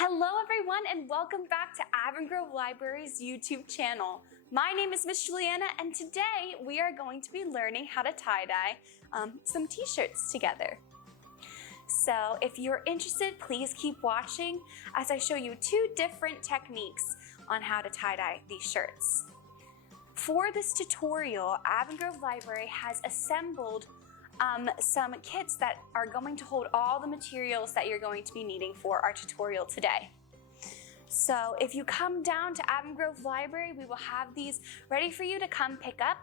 Hello everyone and welcome back to Avon Grove Library's YouTube channel. My name is Miss Juliana and today we are going to be learning how to tie-dye some t-shirts together. So if you're interested, please keep watching as I show you two different techniques on how to tie-dye these shirts. For this tutorial, Avon Grove Library has assembled some kits that are going to hold all the materials that you're going to be needing for our tutorial today. So if you come down to Avon Grove Library, we will have these ready for you to come pick up.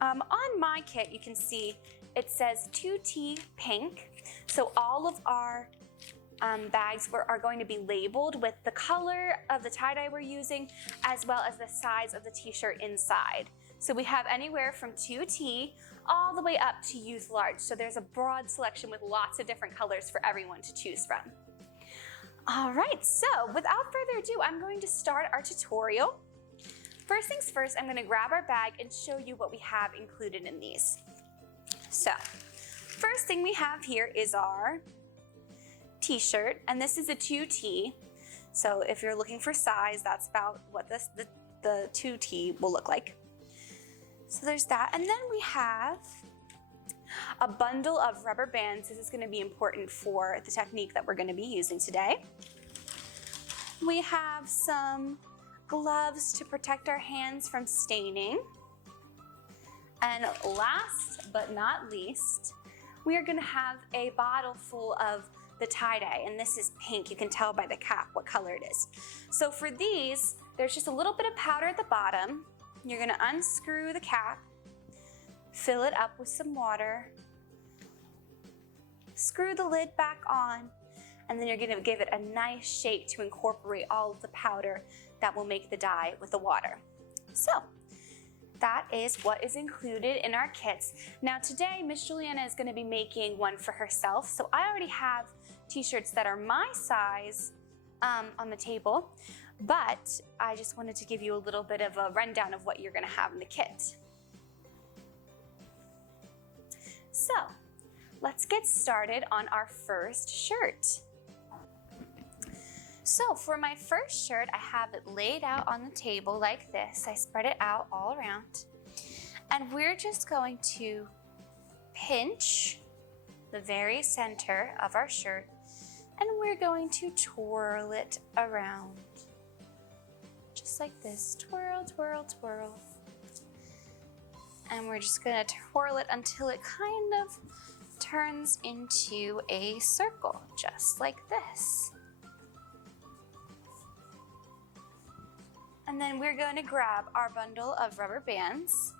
On my kit, you can see it says 2T pink. So all of our bags are going to be labeled with the color of the tie-dye we're using, as well as the size of the t-shirt inside. So we have anywhere from 2T all the way up to youth large. So there's a broad selection with lots of different colors for everyone to choose from. All right, so without further ado, I'm going to start our tutorial. First things first, I'm going to grab our bag and show you what we have included in these. So first thing we have here is our t-shirt, and this is a 2T. So if you're looking for size, that's about what the 2T will look like. So there's that, and then we have a bundle of rubber bands. This is going to be important for the technique that we're going to be using today. We have some gloves to protect our hands from staining. And last but not least, we are going to have a bottle full of the tie-dye, and this is pink. You can tell by the cap what color it is. So for these, there's just a little bit of powder at the bottom. You're going to unscrew the cap, fill it up with some water, screw the lid back on, and then you're going to give it a nice shake to incorporate all of the powder that will make the dye with the water. So that is what is included in our kits. Now today, Miss Juliana is going to be making one for herself. So I already have t-shirts that are my size on the table, but I just wanted to give you a little bit of a rundown of what you're going to have in the kit. So let's get started on our first shirt. So for my first shirt, I have it laid out on the table like this. I spread it out all around. And we're just going to pinch the very center of our shirt, and we're going to twirl it around. Just like this, twirl, twirl, twirl. And we're just gonna twirl it until it kind of turns into a circle, just like this. And then we're going to grab our bundle of rubber bands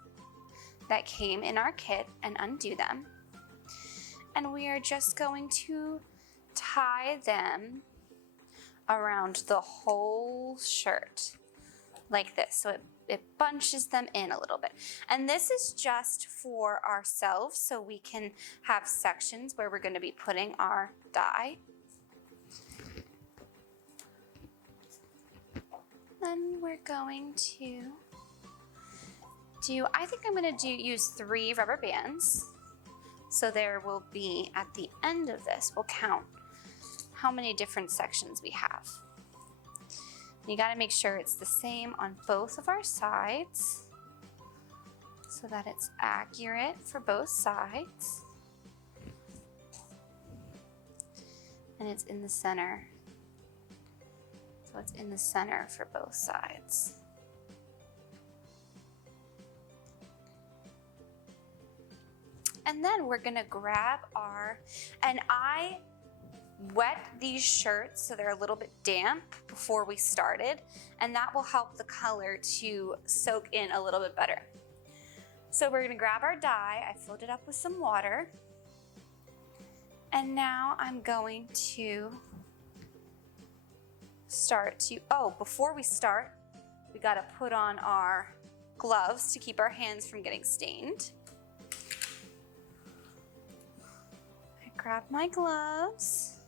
that came in our kit and undo them. And we are just going to tie them around the whole shirt like this. So it bunches them in a little bit. And this is just for ourselves, so we can have sections where we're going to be putting our dye. Then we're going to I think I'm going to use 3 rubber bands. So there will be, at the end of this, we'll count how many different sections we have. You got to make sure it's the same on both of our sides so that it's accurate for both sides. And it's in the center. So it's in the center for both sides. And then we're gonna grab and I wet these shirts so they're a little bit damp before we started, and that will help the color to soak in a little bit better. So we're gonna grab our dye. I filled it up with some water. And now I'm going to before we start, we gotta put on our gloves to keep our hands from getting stained. I grab my gloves,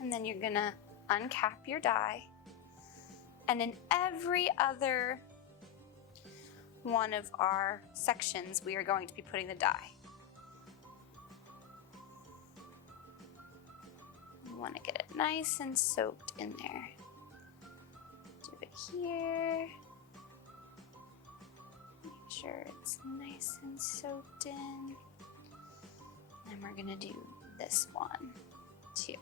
and then you're gonna uncap your dye. And in every other one of our sections, we are going to be putting the dye. want to get it nice and soaked in there. Do it here. Make sure it's nice and soaked in. And we're gonna do this one too.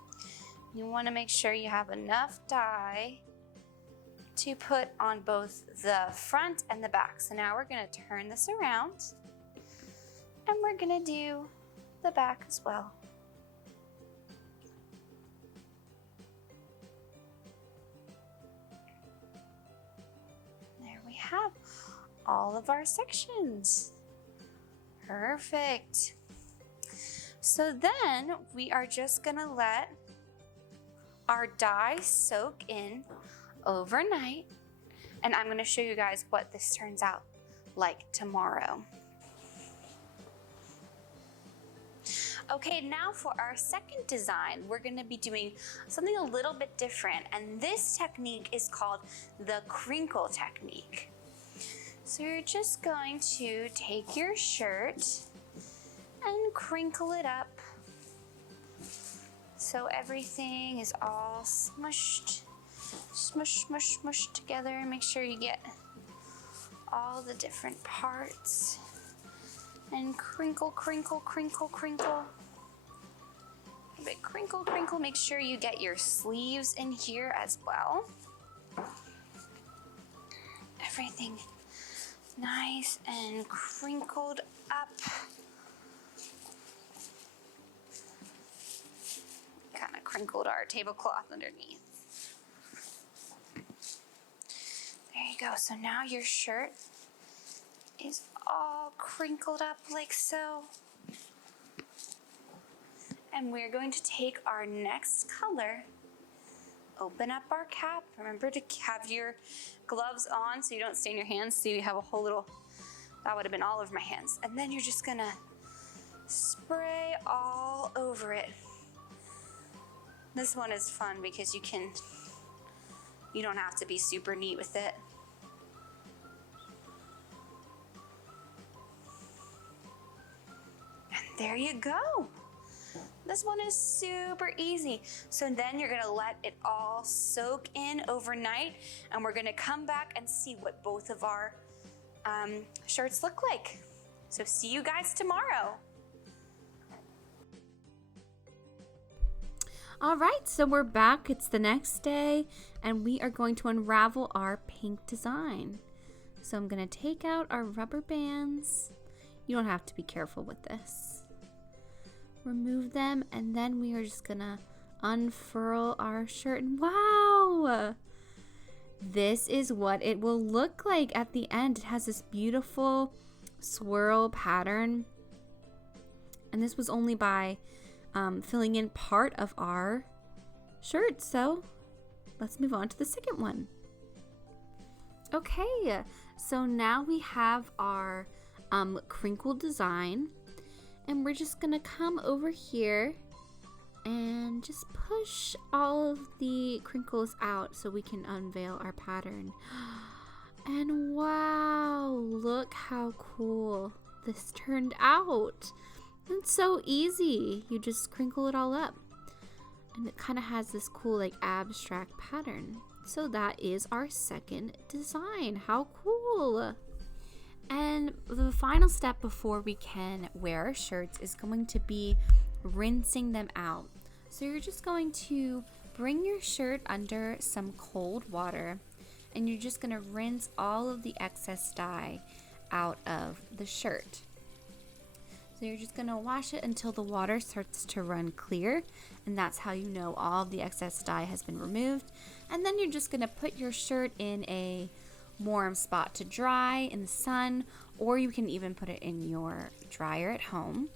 You want to make sure you have enough dye to put on both the front and the back. So now we're gonna turn this around and we're gonna do the back as well. There we have all of our sections. Perfect. So then we are just gonna let our dye soak in overnight, and I'm gonna show you guys what this turns out like tomorrow. Okay, now for our second design, we're gonna be doing something a little bit different, and this technique is called the Crinkle Technique. So you're just going to take your shirt and crinkle it up so everything is all smushed, smush, smush, smush together. Make sure you get all the different parts and crinkle, crinkle, crinkle, crinkle. A bit crinkle, crinkle. Make sure you get your sleeves in here as well. Everything nice and crinkled up. Kind of crinkled our tablecloth underneath. There you go. So now your shirt is all crinkled up like so. And we're going to take our next color, open up our cap. Remember to have your gloves on so you don't stain your hands. See, we have a whole little, that would have been all over my hands. And then you're just gonna spray all over it. This one is fun because you don't have to be super neat with it. And there you go. This one is super easy. So then you're gonna let it all soak in overnight, and we're gonna come back and see what both of our shirts look like. So see you guys tomorrow. All right, so we're back. It's the next day, and we are going to unravel our pink design. So I'm gonna take out our rubber bands. You don't have to be careful with this. Remove them, and then we are just gonna unfurl our shirt, and wow! This is what it will look like at the end. It has this beautiful swirl pattern, and this was only by filling in part of our shirt. So let's move on to the second one. Okay, so now we have our crinkle design, and we're just gonna come over here and just push all of the crinkles out so we can unveil our pattern. And wow, look how cool this turned out. It's so easy. You just crinkle it all up, and it kind of has this cool like abstract pattern. So that is our second design. How cool! And the final step before we can wear our shirts is going to be rinsing them out. So you're just going to bring your shirt under some cold water, and you're just going to rinse all of the excess dye out of the shirt. So you're just going to wash it until the water starts to run clear, and that's how you know all of the excess dye has been removed. And then you're just going to put your shirt in a warm spot to dry in the sun, or you can even put it in your dryer at home.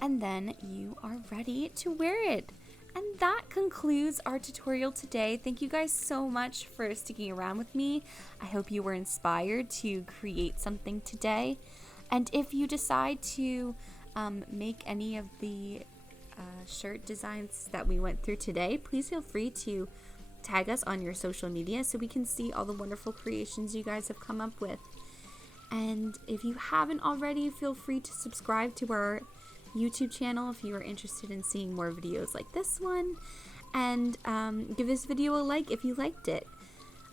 And then you are ready to wear it. And that concludes our tutorial today. Thank you guys so much for sticking around with me. I hope you were inspired to create something today. And if you decide to make any of the shirt designs that we went through today, please feel free to tag us on your social media so we can see all the wonderful creations you guys have come up with. And if you haven't already, feel free to subscribe to our YouTube channel if you are interested in seeing more videos like this one. And give this video a like if you liked it.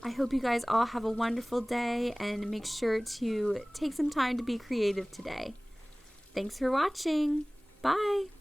I hope you guys all have a wonderful day and make sure to take some time to be creative today. Thanks for watching. Bye.